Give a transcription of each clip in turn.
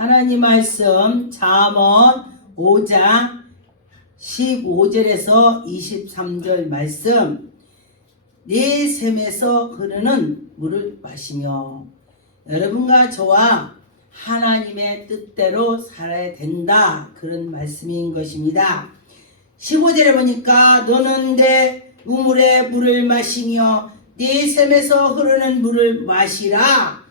하나님 말씀 잠언 5장 15절에서 23절 말씀. 내 샘에서 흐르는 물을 마시며. 여러분과 저와 하나님의 뜻대로 살아야 된다, 그런 말씀인 것입니다. 15절에 보니까 너는 내 우물의 물을 마시며 네 샘에서 흐르는 물을 마시라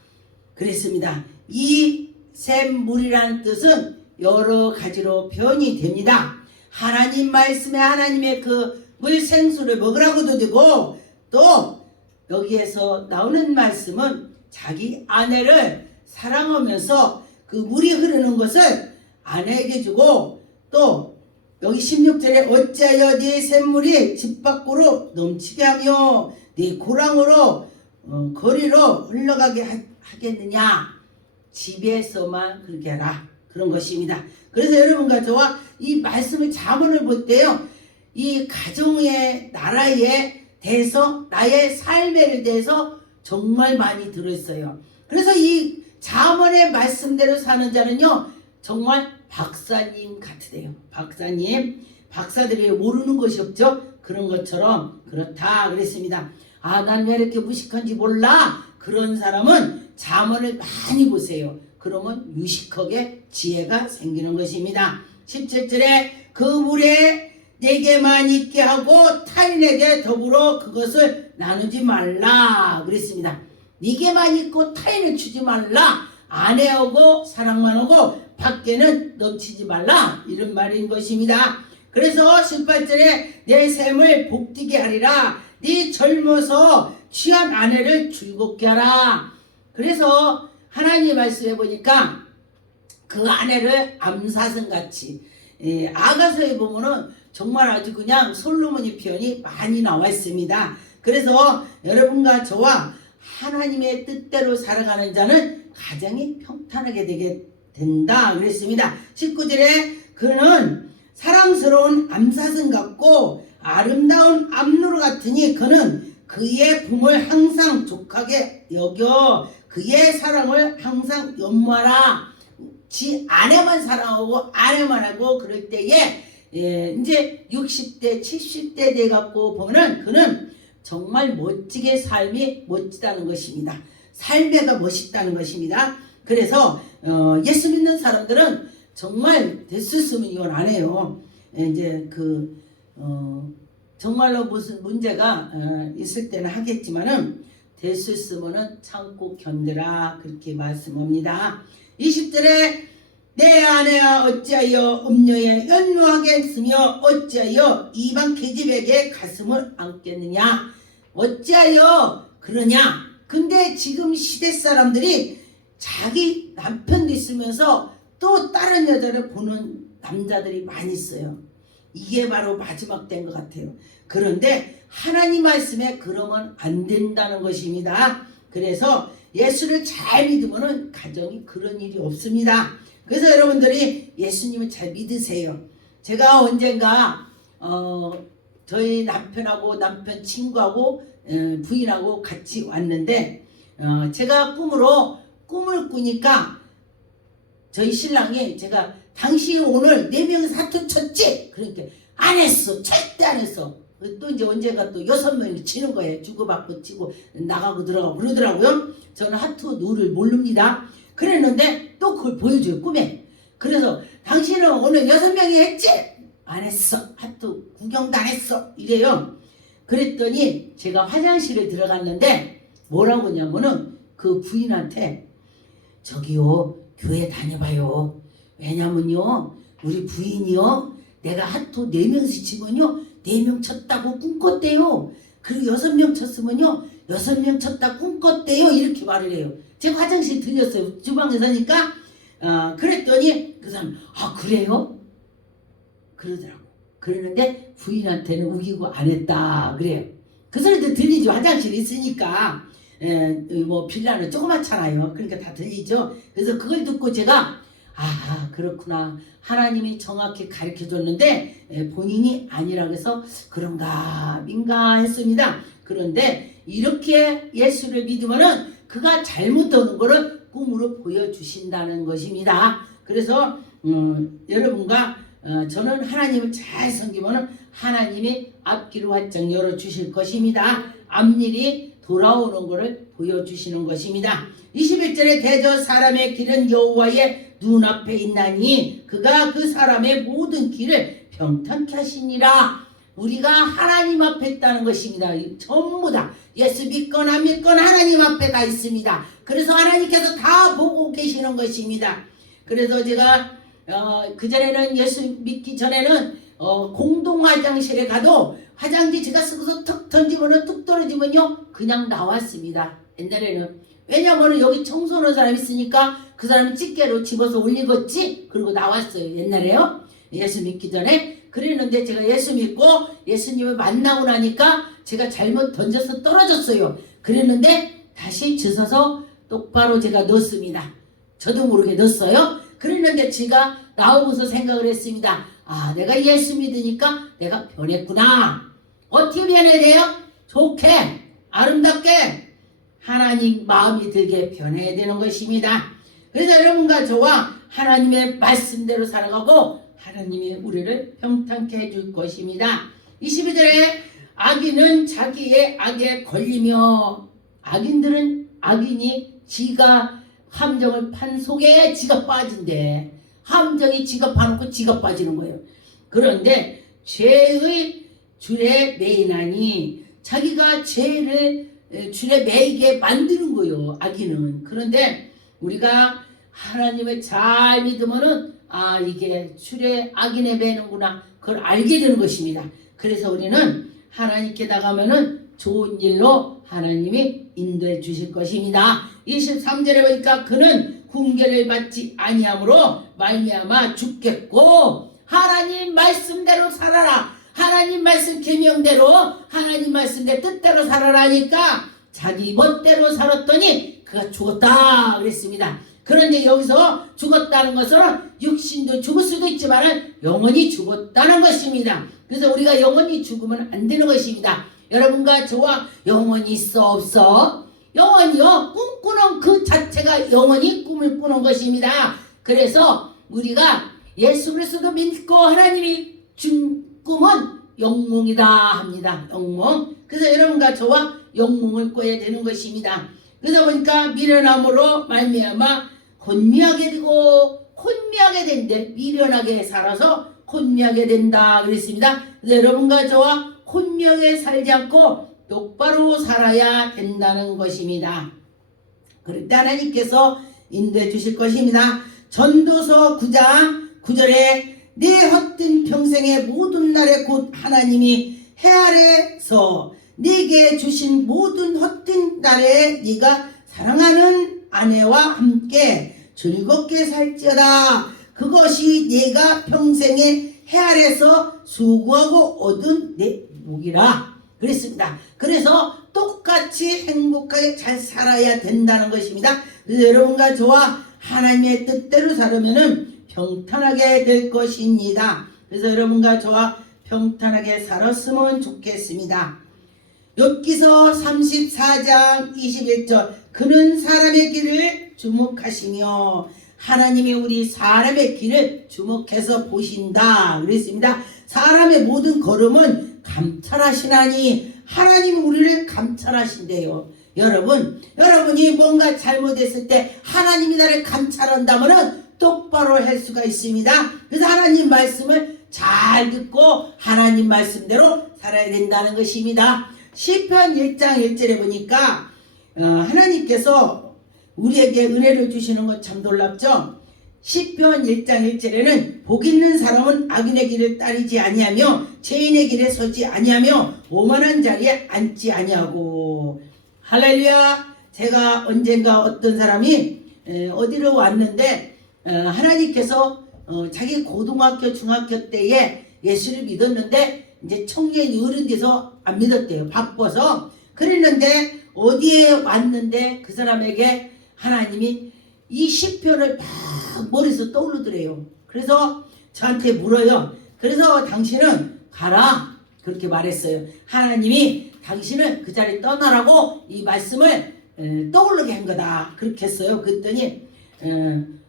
그랬습니다. 이 샘물이라는 뜻은 여러 가지로 표현이 됩니다. 하나님 말씀에 하나님의 그 물생수를 먹으라고도 되고, 또 여기에서 나오는 말씀은 자기 아내를 사랑하면서 그 물이 흐르는 것을 아내에게 주고, 또 여기 16절에 어찌하여 네 샘물이 집 밖으로 넘치게 하며 네 고랑으로 거리로 흘러가게 하겠느냐. 집에서만 그렇게 하라, 그런 것입니다. 그래서 여러분과 저와 이 말씀을 잠언을 볼 때요, 이 가정의 나라에 대해서, 나의 삶에 대해서 정말 많이 들어있어요. 그래서 이 잠언의 말씀대로 사는 자는요 정말 박사님 같으대요. 박사님, 박사들이 모르는 것이 없죠. 그런 것처럼 그렇다 그랬습니다. 아, 난 왜 이렇게 무식한지 몰라. 그런 사람은 잠언을 많이 보세요. 그러면 유식하게 지혜가 생기는 것입니다. 17절에 그 물에 내게만 있게 하고 타인에게 더불어 그것을 나누지 말라 그랬습니다. 네게만 있고 타인을 주지 말라. 아내하고 사랑만 하고 밖에는 넘치지 말라, 이런 말인 것입니다. 그래서 18절에 내 샘을 복되게 하리라. 네 젊어서 취한 아내를 즐겁게 하라. 그래서 하나님 말씀해 보니까 그 아내를 암사슴같이, 아가서에 보면은 정말 아주 그냥 솔로몬의 표현이 많이 나와 있습니다. 그래서 여러분과 저와 하나님의 뜻대로 살아가는 자는 가정이 평탄하게 되게 된다 그랬습니다. 19절에 그는 사랑스러운 암사슴 같고 아름다운 암누르 같으니 그는 그의 품을 항상 족하게 여겨 그의 사랑을 항상 연모하라. 지 아내만 사랑하고 아내만 하고 그럴 때에 이제 60대 70대 돼갖고 보면은 그는 정말 멋지게 삶이 멋지다는 것입니다. 삶에가 멋있다는 것입니다. 그래서 예수 믿는 사람들은 정말 됐었으면 이건 안 해요. 이제 정말로 무슨 문제가 있을 때는 하겠지만은 됐었으면은 참고 견디라, 그렇게 말씀합니다. 20절에 내 아내야 어찌하여 음녀에 연로하겠으며 어찌하여 이방 계집에게 가슴을 안겠느냐. 어찌하여 그러냐. 근데 지금 시대 사람들이 자기 남편도 있으면서 또 다른 여자를 보는 남자들이 많이 있어요. 이게 바로 마지막 때인 것 같아요. 그런데 하나님 말씀에 그러면 안 된다는 것입니다. 그래서 예수를 잘 믿으면 가정이 그런 일이 없습니다. 그래서 여러분들이 예수님을 잘 믿으세요. 제가 언젠가 저희 남편하고 남편 친구하고 부인하고 같이 왔는데 제가 꿈을 꾸니까 저희 신랑이 제가 당신이 오늘 4명이 사투 쳤지? 그러니까 안 했어. 절대 안 했어. 또 이제 언젠가 또 6명이 치는 거예요. 주고받고 치고 나가고 들어가고 그러더라고요. 저는 하트 누를 모릅니다. 그랬는데 또 그걸 보여줘요, 꿈에. 그래서 당신은 오늘 6명이 했지? 안 했어. 하트 구경도 안 했어. 이래요. 그랬더니 제가 화장실에 들어갔는데 뭐라고 하냐면은 그 부인한테 저기요, 교회 다녀봐요. 왜냐면요, 우리 부인이요, 내가 하트 4명씩 치면요 4명 쳤다고 꿈꿨대요. 그리고 6명 쳤으면요 6명 쳤다 꿈꿨대요. 이렇게 말을 해요. 제가 화장실 들렸어요. 주방에 사니까. 그랬더니 그 사람 아 그래요? 그러더라고. 그러는데 부인한테는 우기고 안 했다 그래요. 그 소리도 들리죠. 화장실에 있으니까. 뭐 빌라는 조그맣잖아요. 그러니까 다 들리죠. 그래서 그걸 듣고 제가 아 그렇구나, 하나님이 정확히 가르쳐줬는데 본인이 아니라고 해서 그런가 민가 했습니다. 그런데 이렇게 예수를 믿으면은 그가 잘못하는 거를 꿈으로 보여주신다는 것입니다. 그래서 여러분과 저는 하나님을 잘 섬기면 하나님이 앞길을 활짝 열어주실 것입니다. 앞일이 돌아오는 것을 보여주시는 것입니다. 21절에 대저 사람의 길은 여호와의 눈앞에 있나니 그가 그 사람의 모든 길을 평탄케 하시니라. 우리가 하나님 앞에 있다는 것입니다. 전부 다 예수 믿건 안 믿건 하나님 앞에 다 있습니다. 그래서 하나님께서 다 보고 계시는 것입니다. 그래서 제가 그전에는 예수 믿기 전에는 공동 화장실에 가도 화장지 제가 쓰고서 툭 던지면 뚝 떨어지면요 그냥 나왔습니다. 옛날에는. 왜냐면 여기 청소하는 사람이 있으니까 그 사람이 집게로 집어서 올리겠지. 그리고 나왔어요. 옛날에요. 예수 믿기 전에. 그랬는데 제가 예수 믿고 예수님을 만나고 나니까 제가 잘못 던져서 떨어졌어요. 그랬는데 다시 주워서 똑바로 제가 넣었습니다. 저도 모르게 넣었어요. 그랬는데 제가 나오면서 생각을 했습니다. 아, 내가 예수 믿으니까 내가 변했구나. 어떻게 변해야 돼요? 좋게, 아름답게 하나님 마음이 들게 변해야 되는 것입니다. 그래서 여러분과 저와 하나님의 말씀대로 살아가고 하나님이 우리를 평탄케 해줄 것입니다. 22절에 악인은 자기의 악에 걸리며 악인이 지가 함정을 판 속에 지가 빠진대. 함정이 지가 파놓고 지가 빠지는 거예요. 그런데 죄의 줄에 매이나니 자기가 죄를 줄에 매이게 만드는 거예요. 악인은. 그런데 우리가 하나님을 잘 믿으면은 아 이게 줄에 악인에 매는구나. 그걸 알게 되는 것입니다. 그래서 우리는 하나님께 나가면은 좋은 일로 하나님이 인도해 주실 것입니다. 23절에 보니까 그는 훈계를 받지 아니함으로 말미암아 죽겠고 하나님 말씀대로 살아라. 하나님 말씀 계명대로 하나님 말씀대 뜻대로 살아라니까 자기 멋대로 살았더니 그가 죽었다 그랬습니다. 그런데 여기서 죽었다는 것은 육신도 죽을 수도 있지만 영원히 죽었다는 것입니다. 그래서 우리가 영원히 죽으면 안 되는 것입니다. 여러분과 저와 영원히 있어 없어? 영원히요. 꿈꾸는 그 자체가 영원히 꿈을 꾸는 것입니다. 그래서 우리가 예수 그리스도 믿고 하나님이 준 꿈은 영몽이다 합니다. 영몽. 그래서 여러분과 저와 영몽을 꿔야 되는 것입니다. 그러다 보니까 미련함으로 말미암아 혼미하게 되고 혼미하게 된대. 미련하게 살아서 혼미하게 된다 그랬습니다. 그래서 여러분과 저와 혼미하게 살지 않고 똑바로 살아야 된다는 것입니다. 그럴 때 하나님께서 인도해 주실 것입니다. 전도서 9장 9절에 내 헛된 평생의 모든 날에 곧 하나님이 해 아래서 네게 주신 모든 헛된 날에 네가 사랑하는 아내와 함께 즐겁게 살지어다. 그것이 네가 평생에 해 아래서 수고하고 얻은 내 복이라 그랬습니다. 그래서 똑같이 행복하게 잘 살아야 된다는 것입니다. 그래서 여러분과 저와 하나님의 뜻대로 살으면은 평탄하게 될 것입니다. 그래서 여러분과 저와 평탄하게 살았으면 좋겠습니다. 욥기서 34장 21절 그는 사람의 길을 주목하시며 하나님이 우리 사람의 길을 주목해서 보신다 그랬습니다. 사람의 모든 걸음은 감찰하시나니 하나님이 우리를 감찰하신대요. 여러분이 뭔가 잘못했을 때 하나님이 나를 감찰한다면 똑바로 할 수가 있습니다. 그래서 하나님 말씀을 잘 듣고 하나님 말씀대로 살아야 된다는 것입니다. 시편 1장 1절에 보니까 하나님께서 우리에게 은혜를 주시는 것 참 놀랍죠. 시편 1장 1절에는 복 있는 사람은 악인의 길을 따르지 아니하며 죄인의 길에 서지 아니하며 오만한 자리에 앉지 아니하고. 할렐루야. 제가 언젠가 어떤 사람이 어디로 왔는데 하나님께서 자기 고등학교 중학교 때에 예수를 믿었는데 이제 청년이 어른 돼서 안 믿었대요. 바빠서. 그랬는데 어디에 왔는데 그 사람에게 하나님이 이 시편을 막 머리에서 떠오르더래요. 그래서 저한테 물어요. 그래서 당신은 가라 그렇게 말했어요. 하나님이 당신은 그 자리 떠나라고 이 말씀을 떠오르게 한 거다 그렇게 했어요. 그랬더니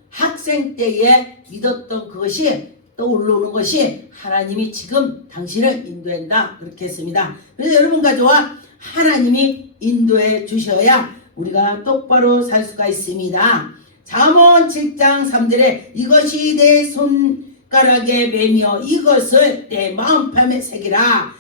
학생 때에 믿었던 그것이 떠오르는 것이 하나님이 지금 당신을 인도한다 그렇게 했습니다. 그래서 여러분과 저와 하나님이 인도해 주셔야 우리가 똑바로 살 수가 있습니다. 잠언 7장 3절에 이것이 내 손가락에 매며 이것을 내 마음판에 새기라.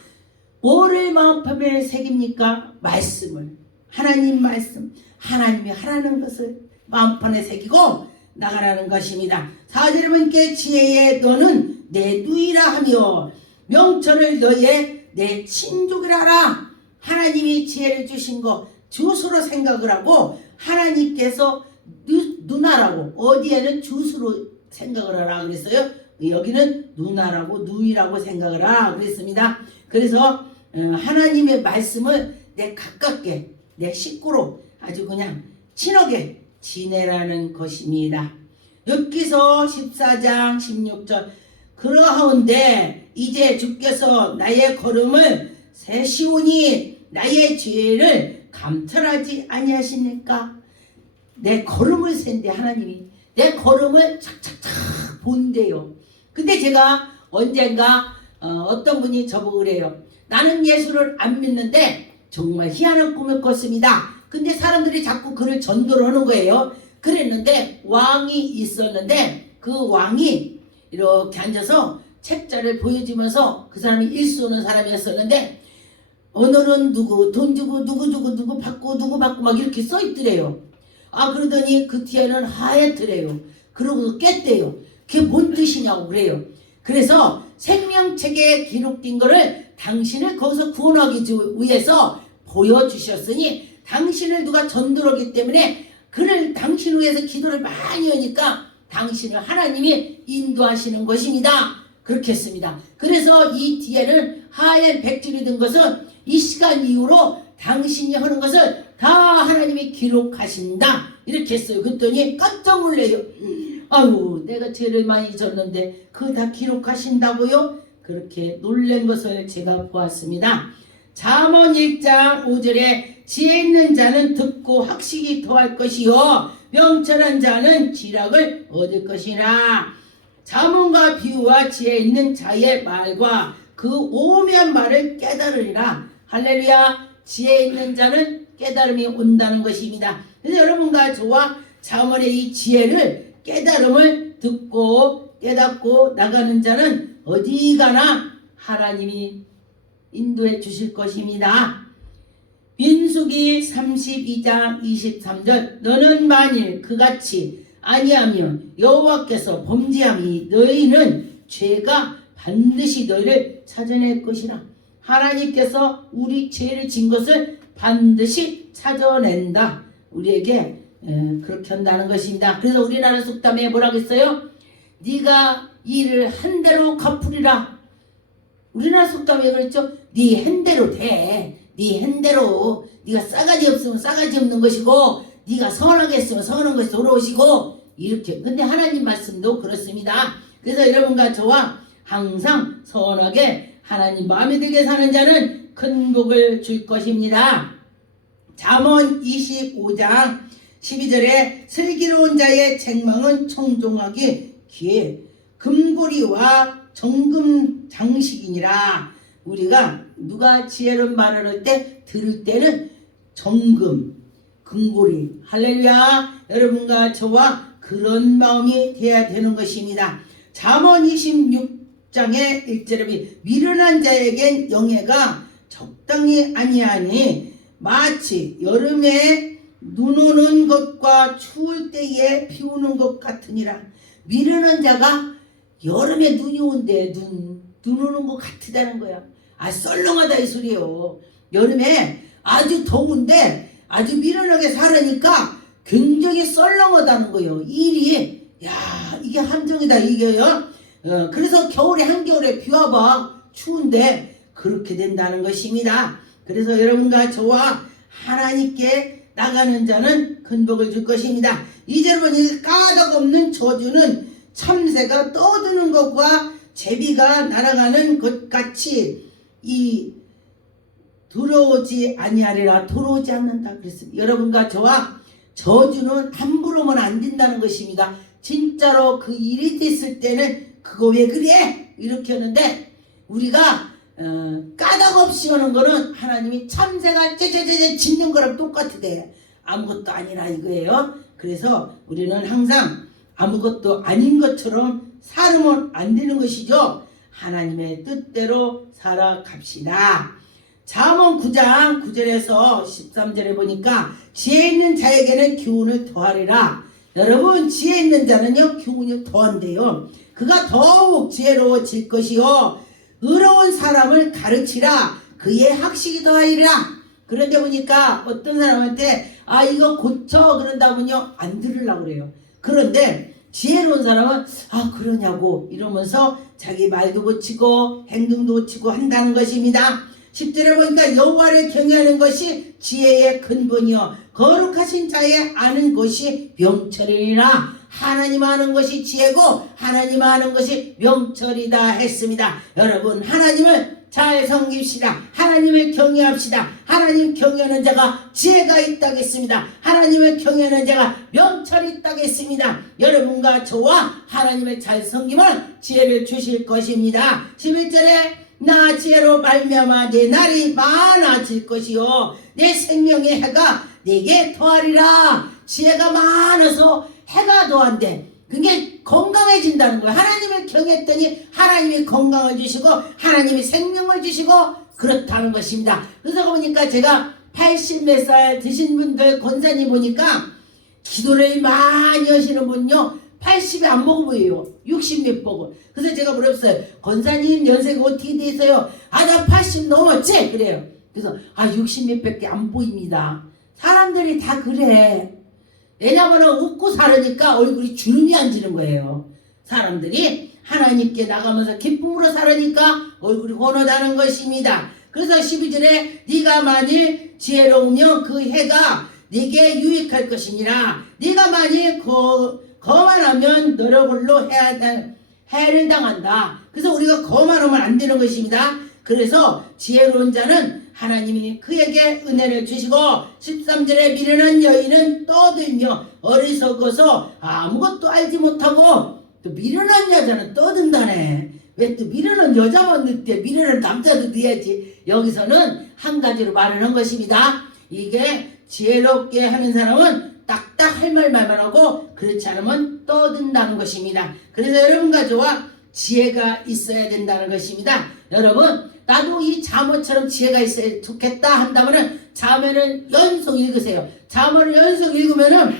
뭐를 마음판에 새깁니까? 말씀을. 하나님 말씀. 하나님이 하라는 것을 마음판에 새기고 나가라는 것입니다. 4절에 보니까 지혜의 너는 내 누이라 하며 명철을 너의 내 친족이라 하라. 하나님이 지혜를 주신 거 주수로 생각을 하고 하나님께서 누나라고 어디에는 주수로 생각을 하라 그랬어요. 여기는 누나라고 누이라고 생각을 하라 그랬습니다. 그래서 하나님의 말씀을 내 가깝게 내 식구로 아주 그냥 친하게 지내라는 것입니다. 욥기서 14장 16절 그러하온데 이제 주께서 나의 걸음을 세시오니 나의 죄를 감찰하지 아니하십니까? 내 걸음을 센데 하나님이 내 걸음을 착착착 본대요. 근데 제가 언젠가 어떤 분이 저보고 그래요. 나는 예수를 안 믿는데 정말 희한한 꿈을 꿨습니다. 근데 사람들이 자꾸 그를 전도를 하는 거예요. 그랬는데 왕이 있었는데 그 왕이 이렇게 앉아서 책자를 보여주면서 그 사람이 일수하는 사람이었었는데 오늘은 누구 돈 주고 누구 받고 막 이렇게 써있더래요. 그러더니 그 뒤에는 하얗더래요. 그러고 깼대요. 그게 뭔 뜻이냐고 그래요. 그래서 생명책에 기록된 거를 당신을 거기서 구원하기 위해서 보여주셨으니 당신을 누가 전도하기 때문에 그를 당신 위해서 기도를 많이 하니까 당신을 하나님이 인도하시는 것입니다. 그렇게 했습니다. 그래서 이 뒤에는 하얀 백줄이 든 것은 이 시간 이후로 당신이 하는 것을 다 하나님이 기록하신다 이렇게 했어요. 그랬더니 깜짝 놀래요. 아유 내가 죄를 많이 졌는데 그거 다 기록하신다고요? 그렇게 놀란 것을 제가 보았습니다. 잠언 1장 5절에 지혜 있는 자는 듣고 학식이 더할 것이요 명철한 자는 지략을 얻을 것이라. 잠언과 비유와 지혜 있는 자의 말과 그 오묘한 말을 깨달으리라. 할렐루야. 지혜 있는 자는 깨달음이 온다는 것입니다. 그래서 여러분과 저와 잠언의 이 지혜를 깨달음을 듣고 깨닫고 나가는 자는 어디 가나 하나님이 인도해 주실 것입니다. 민수기 32장 23절 너는 만일 그같이 아니하면 여호와께서 범죄함이 너희는 죄가 반드시 너희를 찾아낼 것이라. 하나님께서 우리 죄를 진 것을 반드시 찾아낸다. 우리에게 그렇게 한다는 것입니다. 그래서 우리나라 속담에 뭐라고 했어요? 네가 일을 한 대로 갚으리라. 우리나라 속담에 그랬죠. 네 한대로 돼. 네 한대로. 네가 싸가지 없으면 싸가지 없는 것이고 네가 선하게 했으면 선한 것이 돌아오시고 이렇게. 근데 하나님 말씀도 그렇습니다. 그래서 여러분과 저와 항상 선하게 하나님 마음에 들게 사는 자는 큰 복을 줄 것입니다. 잠언 25장 12절에 슬기로운 자의 책망은 청종하기 귀해 금고리와 정금 장식이니라. 우리가 누가 지혜로운 말을 할 때 들을 때는 정금 금고리 할렐루야. 여러분과 저와 그런 마음이 돼야 되는 것입니다. 잠언 26장의 1절에 미련한 자에겐 영예가 적당히 아니하니 마치 여름에 눈 오는 것과 추울 때에 비 오는 것 같으니라. 미련한 자가 여름에 눈이 온대. 눈 오는 것 같다는 거야. 썰렁하다 이 소리예요. 여름에 아주 더운데 아주 미련하게 살으니까 굉장히 썰렁하다는 거예요. 일이 이게 함정이다 이게요. 그래서 겨울에 한겨울에 비 와봐 추운데 그렇게 된다는 것입니다. 그래서 여러분과 저와 하나님께 나가는 자는 큰 복을 줄 것입니다. 이제로 보니 까닭 없는 저주는 참새가 떠드는 것과 제비가 날아가는 것 같이 이 들어오지 아니하리라. 들어오지 않는다 그랬습니다. 여러분과 저와 저주는 함부로면 안 된다는 것입니다. 진짜로 그 일이 됐을 때는 그거 왜 그래? 이렇게 하는데 우리가 까닭 없이 하는 거는 하나님이 참새가 째째째째 짖는 거랑 똑같대. 아무것도 아니라 이거예요. 그래서 우리는 항상 아무것도 아닌 것처럼 살으면 안 되는 것이죠. 하나님의 뜻대로 살아갑시다. 잠언 9장 9절에서 13절에 보니까 지혜 있는 자에게는 교훈을 더하리라. 여러분, 지혜 있는 자는요 교훈을 더한대요. 그가 더욱 지혜로워질 것이요 의로운 사람을 가르치라. 그의 학식이 더하리라. 그런데 보니까 어떤 사람한테 이거 고쳐 그런다면요 안 들으려고 그래요. 그런데 지혜로운 사람은 그러냐고 이러면서 자기 말도 고치고 행동도 고치고 한다는 것입니다. 10절에 보니까 여호와를 경외하는 것이 지혜의 근본이요 거룩하신 자의 아는 것이 명철이니라. 하나님 아는 것이 지혜고 하나님 아는 것이 명철이다 했습니다. 여러분, 하나님을 잘 섬깁시다. 하나님을 경외합시다. 하나님 경외하는 자가 지혜가 있다겠습니다. 하나님을 경외하는 자가 명철이 있다겠습니다. 여러분과 저와 하나님을 잘 섬기면 지혜를 주실 것입니다. 11절에 나 지혜로 말미암아 내 날이 많아질 것이요 내 생명의 해가 내게 더하리라. 지혜가 많아서 해가 더한대. 그게 건강해진다는 거예요. 하나님을 경외했더니 하나님이 건강을 주시고 하나님이 생명을 주시고 그렇다는 것입니다. 그래서 보니까 제가 80몇 살 드신 분들 권사님 보니까 기도를 많이 하시는 분요 80이 안 먹어 보여요. 60몇 보고. 그래서 제가 물었어요. 권사님 연세가 어떻게 되세요? 나 80 넘었지? 그래요. 그래서 60몇 밖에 안 보입니다. 사람들이 다 그래. 왜냐면 웃고 살으니까 얼굴이 주름이 안 지는 거예요. 사람들이 하나님께 나가면서 기쁨으로 살으니까 얼굴이 환하다는 것입니다. 그래서 12절에 네가 만일 지혜로우면 그 해가 네게 유익할 것이니라. 네가 만일 거만하면 너러홀로 해를 당한다. 그래서 우리가 거만하면 안 되는 것입니다. 그래서 지혜로운 자는 하나님이 그에게 은혜를 주시고 13절에 미련한 여인은 떠들며 어리석어서 아무것도 알지 못하고 또 미련한 여자는 떠든다네. 왜 또 미련한 여자만 넣대? 미련한 남자도 넣어야지. 여기서는 한 가지로 말하는 것입니다. 이게 지혜롭게 하는 사람은 딱딱 할 말만 하고 그렇지 않으면 떠든다는 것입니다. 그래서 여러분과 저와 지혜가 있어야 된다는 것입니다. 여러분, 나도 이 잠언처럼 지혜가 있어야 좋겠다 한다면은 잠언을 연속 읽으세요. 잠언을 연속 읽으면은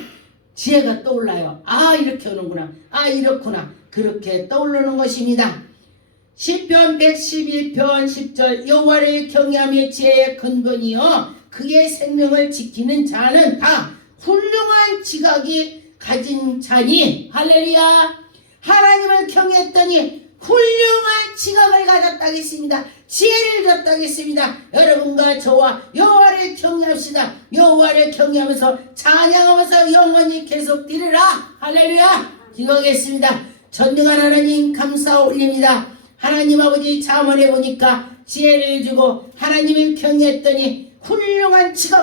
지혜가 떠올라요. 이렇게 오는구나. 이렇구나. 그렇게 떠오르는 것입니다. 시편 111편 10절 여호와를 경외함이 지혜의 근본이요 그의 생명을 지키는 자는 다 훌륭한 지각이 가진 자니. 할렐루야. 하나님을 경외했더니 훌륭한 지각을 가졌다겠습니다. 지혜를 줬다겠습니다. 여러분과 저와 여호와를 경외합시다. 여호와를 경외하면서 찬양하면서 영원히 계속 드리라. 할렐루야. 기도하겠습니다. 전능한 하나님 감사 올립니다. 하나님 아버지 잠언에 보니까 지혜를 주고 하나님을 경외했더니 훌륭한 지각